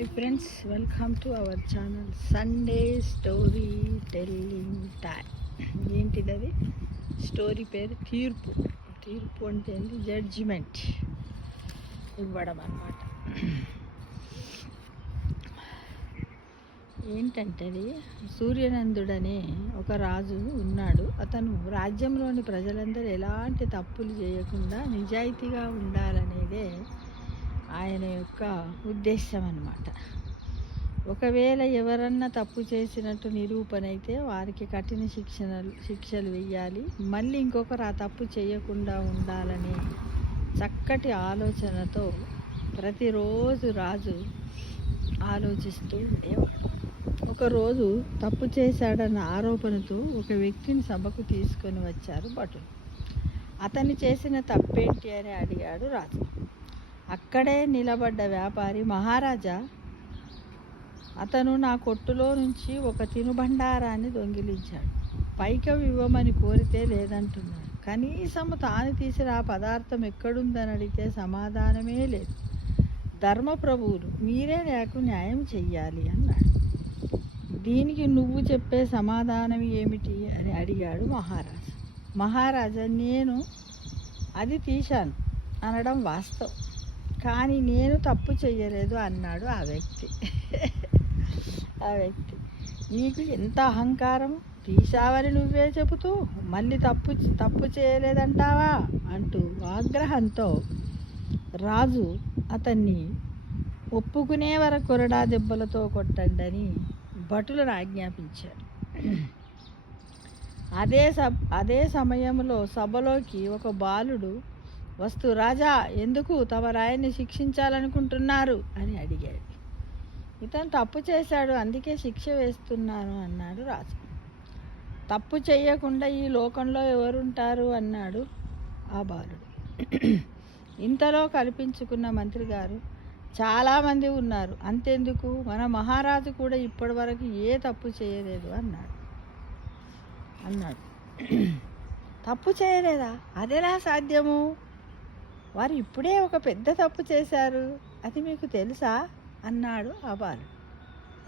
Hi friends, welcome to our channel Sunday story telling time. ఏంటిది అది? Story పేరు తీర్పు. తీర్పు అంటే ఏంటి? జడ్జిమెంట్ ఇవ్వడం అన్నమాట. ఏంటంటే అది సూర్యనందుడనే ఒక రాజు ఉన్నాడు. అతను రాజ్యంలోని ప్రజలందరూ ఎలాంటి తప్పులు చేయకుండా నిజాయితీగా ఉండాలనేదే ఆయన యొక్క ఉద్దేశం అన్నమాట. ఒకవేళ ఎవరన్నా తప్పు చేసినట్టు నిరూపణ అయితే వారికి కఠిన శిక్షలు వేయాలి. మళ్ళీ ఇంకొకరు ఆ తప్పు చేయకుండా ఉండాలనే చక్కటి ఆలోచనతో ప్రతిరోజు రాజు ఆలోచిస్తూ ఉండేవాడు. ఒకరోజు తప్పు చేశాడన్న ఆరోపణతో ఒక వ్యక్తిని సభకు తీసుకొని వచ్చారు భటులు. అతన్ని చేసిన తప్పేంటి అని అడిగాడు రాజు. అక్కడే నిలబడ్డ వ్యాపారి, మహారాజా, అతను నా కొట్టులో నుంచి ఒక తినుబండారాన్ని దొంగిలించాడు. పైకం ఇవ్వమని కోరితే లేదంటున్నాడు. కనీసము తాను తీసిన ఆ పదార్థం ఎక్కడుందని అడిగితే సమాధానమే లేదు. ధర్మప్రభువులు, మీరే నాకు న్యాయం చెయ్యాలి అన్నాడు. దీనికి నువ్వు చెప్పే సమాధానం ఏమిటి అని అడిగాడు మహారాజా. మహారాజా, నేను అది తీశాను అనడం వాస్తవం, కానీ నేను తప్పు చెయ్యలేదు అన్నాడు ఆ వ్యక్తి. నీకు ఎంత అహంకారం! తీశావని నువ్వే చెబుతూ మళ్ళీ తప్పు చేయలేదంటావా అంటూ ఆగ్రహంతో రాజు అతన్ని ఒప్పుకునే వరకు కొరడా దెబ్బలతో కొట్టండి అని భటులను ఆజ్ఞాపించాడు. అదే సమయంలో సభలోకి ఒక బాలుడు వస్తూ, రాజా, ఎందుకు తమ రాయన్ని శిక్షించాలనుకుంటున్నారు అని అడిగాడు. ఇతను తప్పు చేశాడు, అందుకే శిక్ష వేస్తున్నాను అన్నాడు రాజు. తప్పు చేయకుండా ఈ లోకంలో ఎవరుంటారు అన్నాడు ఆ బాలుడు. ఇంతలో కల్పించుకున్న మంత్రి గారు, చాలామంది ఉన్నారు, అంతెందుకు, మన మహారాజు కూడా ఇప్పటి వరకు ఏ తప్పు చేయలేదు అన్నాడు. తప్పు చేయలేదా? అదెలా సాధ్యము? వారు ఇప్పుడే ఒక పెద్ద తప్పు చేశారు, అది మీకు తెలుసా అన్నాడు ఆ బాలుడు.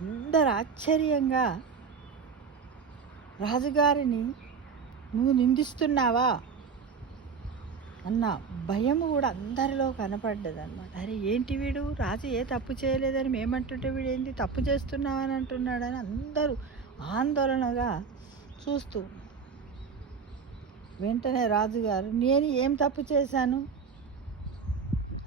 అందరు ఆశ్చర్యంగా, రాజుగారిని నువ్వు నిందిస్తున్నావా అన్న భయం కూడా అందరిలో కనపడ్డదన్నమాట. అరే, ఏంటి వీడు, రాజు ఏ తప్పు చేయలేదని మేమంటుంటే వీడు ఏంటి తప్పు చేస్తున్నావని అంటున్నాడని అందరూ ఆందోళనగా చూస్తూ, వెంటనే రాజుగారు, నేను ఏం తప్పు చేశాను,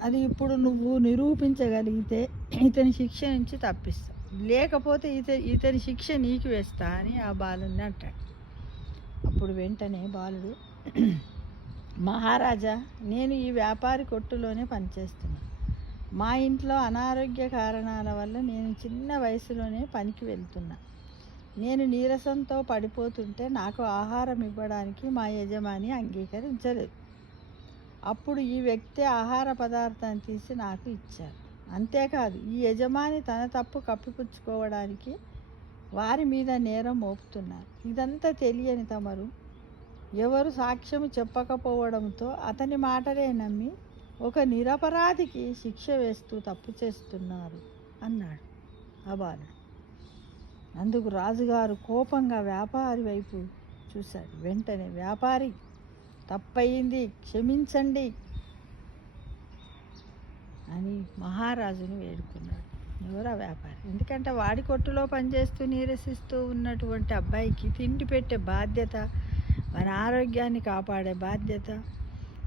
అది ఇప్పుడు నువ్వు నిరూపించగలిగితే ఇతని శిక్ష నుంచి తప్పిస్తా, లేకపోతే ఇతని శిక్ష నీకు వేస్తా అని ఆ బాలుని అంటాడు. అప్పుడు వెంటనే బాలుడు, మహారాజా, నేను ఈ వ్యాపారి కొట్టులోనే పనిచేస్తున్నాను. మా ఇంట్లో అనారోగ్య కారణాల వల్ల నేను చిన్న వయసులోనే పనికి వెళ్తున్నా. నేను నీరసంతో పడిపోతుంటే నాకు ఆహారం ఇవ్వడానికి మా యజమాని అంగీకరించలేదు. అప్పుడు ఈ వ్యక్తి ఆహార పదార్థాన్ని తీసి నాకు ఇచ్చారు. అంతేకాదు, ఈ యజమాని తన తప్పు కప్పిపుచ్చుకోవడానికి వారి మీద నేరం మోపుతున్నారు. ఇదంతా తెలియని తమరు ఎవరు సాక్ష్యం చెప్పకపోవడంతో అతని మాటలే నమ్మి ఒక నిరపరాధికి శిక్ష వేస్తూ తప్పు చేస్తున్నారు అన్నాడు ఆ బాలుడు. అందుకు రాజుగారు కోపంగా వ్యాపారి వైపు చూశాడు. వెంటనే, వ్యాపారి, తప్పయింది, క్షమించండి అని మహారాజును వేడుకున్నాడు. ఎవరు? ఆ వ్యాపారి. ఎందుకంటే వాడి కొట్టులో పనిచేస్తూ నీరసిస్తూ ఉన్నటువంటి అబ్బాయికి తిండి పెట్టే బాధ్యత, మన ఆరోగ్యాన్ని కాపాడే బాధ్యత,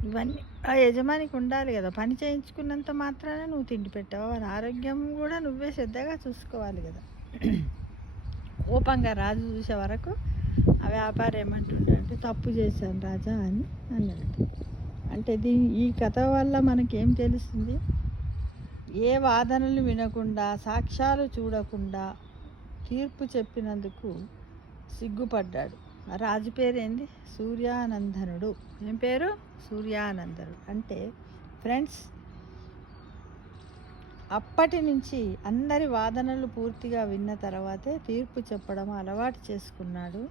ఇవన్నీ ఆ యజమానికి ఉండాలి కదా. పని చేయించుకున్నంత మాత్రాన నువ్వు తిండి పెట్టావు, మన ఆరోగ్యం కూడా నువ్వే శ్రద్ధగా చూసుకోవాలి కదా. కోపంగా రాజు చూసే వరకు ఆ వ్యాపారి ఏమంటుంటే, తప్పు చేశాను రాజా అని అన్నాడు. అంటే ఈ కథ వల్ల మనకేం తెలుస్తుంది? ఏ వాదనలు వినకుండా, సాక్ష్యాలు చూడకుండా తీర్పు చెప్పినందుకు సిగ్గుపడ్డాడు. రాజు పేరేంది? సూర్యానందనుడు. ఏం పేరు? సూర్యానందనుడు. అంటే ఫ్రెండ్స్, అప్పటి నుంచి అందరి వాదనలు పూర్తిగా విన్న తర్వాతే తీర్పు చెప్పడం అలవాటు చేసుకున్నాడు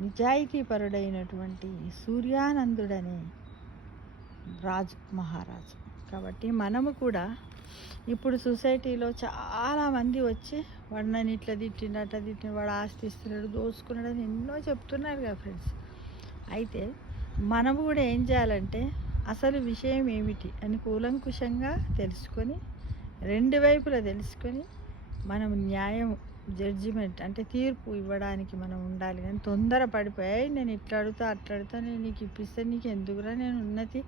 నిజాయితీపరుడైనటువంటి సూర్యానందుడనే రాజు, మహారాజు. కాబట్టి మనము కూడా ఇప్పుడు సొసైటీలో చాలామంది వచ్చి వాడు నన్ను ఇట్లా తిట్టిండు అట్లా తిట్టిండు, వాడు ఆస్తి ఇస్తున్నాడు దోసుకున్నాడు అని ఎన్నో చెప్తున్నారు కదా ఫ్రెండ్స్. అయితే మనము కూడా ఏం చేయాలంటే అసలు విషయం ఏమిటి అని కూలంకుషంగా తెలుసుకొని, రెండు వైపులా తెలుసుకొని మనం న్యాయం జడ్జిమెంట్ అంటే తీర్పు ఇవ్వడానికి మనం ఉండాలి. కానీ తొందరపడిపోయి నేను ఇట్లా అడుగుతా అట్లా అడుగుతా, నేను నీకు ఇప్పిస్తే నీకు ఎందుకురా నేను ఉన్నతి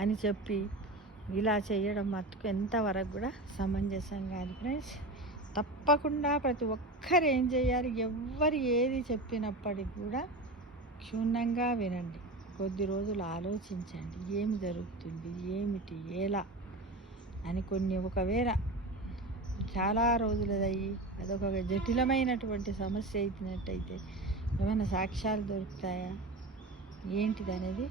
అని చెప్పి ఇలా చేయడం మట్టుకు ఎంతవరకు కూడా సమంజసం కాదు ఫ్రెండ్స్. తప్పకుండా ప్రతి ఒక్కరు ఏం చేయాలి, ఎవ్వరు ఏది చెప్పినప్పటికి కూడా క్షుణ్ణంగా వినండి, కొద్ది రోజులు ఆలోచించండి ఏమి జరుగుతుంది ఏమిటి ఎలా అని. కొన్ని ఒకవేళ చాలా రోజులదయ్యి అదొక జటిలమైనటువంటి సమస్య అయినట్టయితే ఏమైనా సాక్ష్యాలు దొరుకుతాయా ఏంటిది అనేది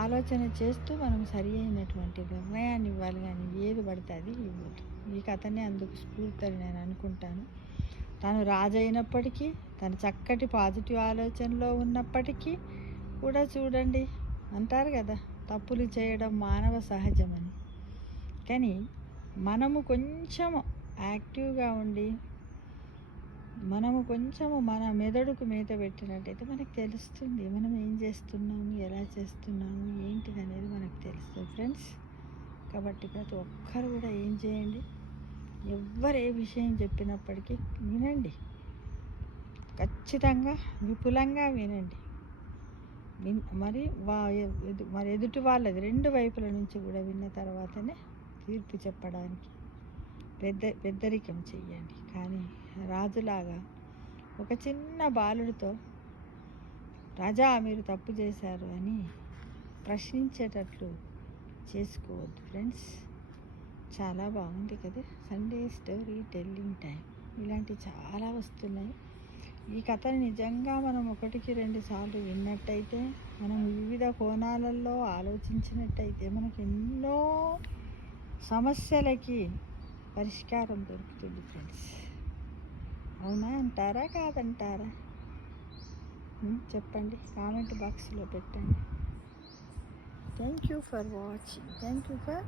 ఆలోచన చేస్తూ మనం సరి అయినటువంటి నిర్ణయాన్ని ఇవ్వాలి. కానీ ఏది పడితే అది ఇవ్వద్దు. ఈ కథనే అందుకు స్ఫూర్తి అని నేను అనుకుంటాను. తను రాజు అయినప్పటికీ, తను చక్కటి పాజిటివ్ ఆలోచనలో ఉన్నప్పటికీ కూడా చూడండి, అంటారు కదా తప్పులు చేయడం మానవ సహజమని. కానీ మనము కొంచెము యాక్టివ్గా ఉండి మనము కొంచెము మన మెదడుకు మేత పెట్టినట్టయితే మనకు తెలుస్తుంది మనం ఏం చేస్తున్నాము, ఎలా చేస్తున్నాము, ఏంటిది అనేది మనకు తెలుస్తుంది ఫ్రెండ్స్. కాబట్టి ప్రతి ఒక్కరు కూడా ఏం చేయండి, ఎవ్వరు ఏ విషయం చెప్పినప్పటికీ వినండి, ఖచ్చితంగా విపులంగా వినండి. మరి ఎదుటి వాళ్ళది రెండు వైపుల నుంచి కూడా విన్న తర్వాతనే తీర్పు చెప్పడానికి పెద్దరికం చెయ్యండి. కానీ రాజులాగా ఒక చిన్న బాలుడితో రాజా మీరు తప్పు చేశారు అని ప్రశ్నించేటట్లు చేసుకోవద్దు ఫ్రెండ్స్. చాలా బాగుంది కదా సండే స్టోరీ టెల్లింగ్ టైం. ఇలాంటి చాలా వస్తున్నాయి. ఈ కథని నిజంగా మనం 1-2 సార్లు విన్నట్టయితే, మనం వివిధ కోణాలలో ఆలోచించినట్టయితే మనకు ఎన్నో సమస్యలకి పరిష్కారం దొరుకుతుంది ఫ్రెండ్స్. అవునా అంటారా కాదంటారా చెప్పండి, కామెంట్ బాక్స్లో పెట్టండి. Thank you for watching. Thank you for